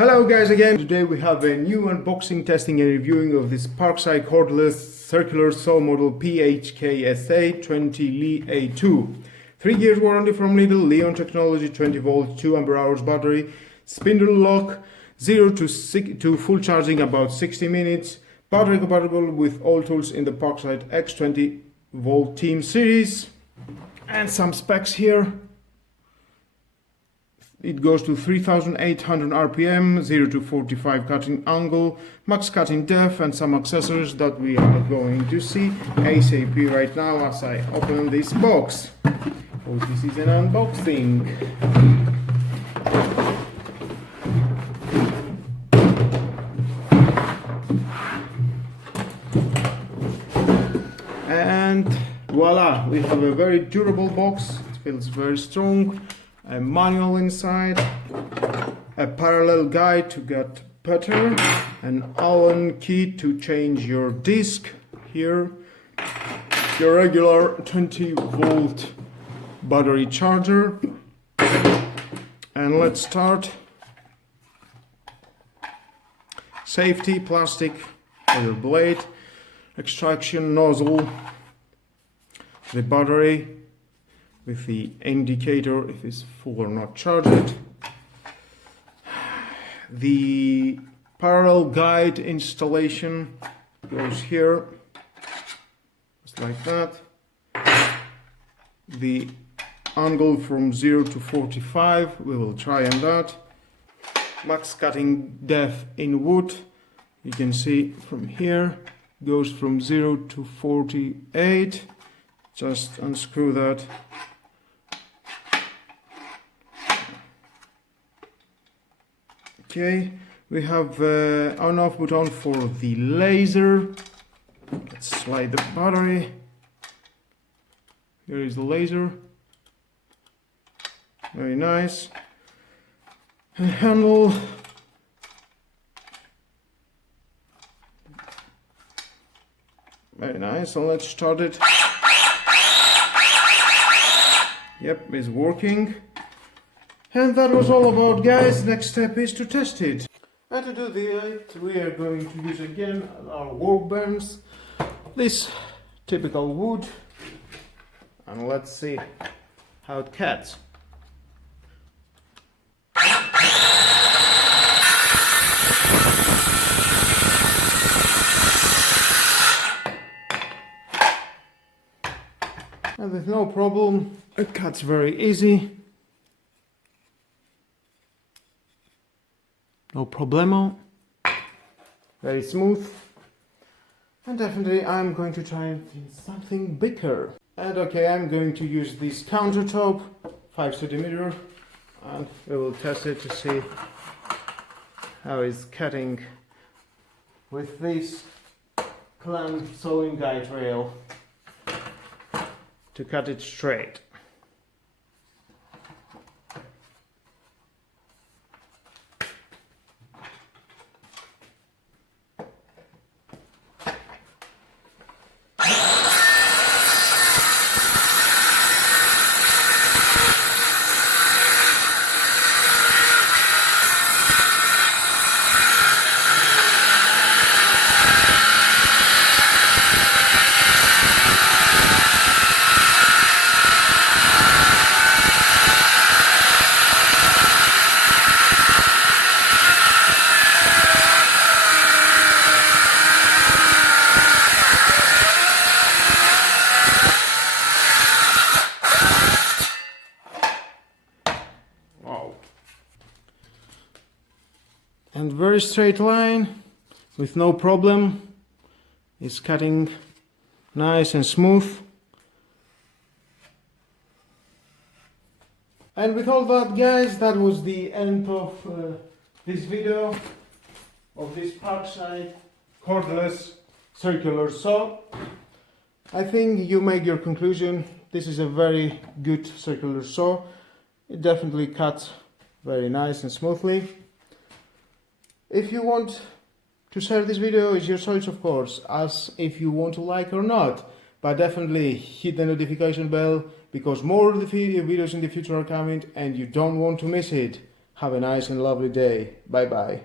Hello guys again. Today we have a new unboxing, testing and reviewing of this Parkside Cordless circular saw model PHKSA 20Li-A2. 3 years warranty from Lithium-Ion technology, 20 volts, 2 ampere hours battery, spindle lock, 0 to full charging about 60 minutes, battery compatible with all tools in the Parkside X20 volt team series. And some specs here. It goes to 3800 RPM, 0 to 45 cutting angle, max cutting depth, and some accessories that we are going to see ASAP right now as I open this box. So this is an unboxing. And voila, we have a very durable box. It feels very strong. A manual inside, a parallel guide to get better, an Allen key to change your disc here, your regular 20 volt battery charger, and let's start. Safety, plastic for your blade, extraction nozzle, the battery with the indicator if it's full or not charged, the parallel guide installation goes here, just like that, the angle from 0 to 45, we will try on that, max cutting depth in wood, you can see from here, goes from 0 to 48, just unscrew that. Okay, we have on-off button for the laser. Let's slide the battery. Here is the laser. Very nice. And handle. Very nice. So let's start it. Yep, it's working. And that was all about, guys. Next step is to test it. And to do that, we are going to use again our workbench, this typical wood, and let's see how it cuts. And with no problem, it cuts very easy. No problemo, very smooth, and definitely I'm going to try something bigger. And okay, I'm going to use this countertop, 5 cm, and we will test it to see how it's cutting with this clamp sewing guide rail to cut it straight. And very straight line with no problem. It's cutting nice and smooth. And with all that, guys, that was the end of this video of this Parkside cordless circular saw. I think you make your conclusion. This is a very good circular saw. It definitely cuts very nice and smoothly. If you want to share this video, it's your choice, of course, as if you want to like or not. But definitely hit the notification bell because more of the videos in the future are coming and you don't want to miss it. Have a nice and lovely day. Bye bye.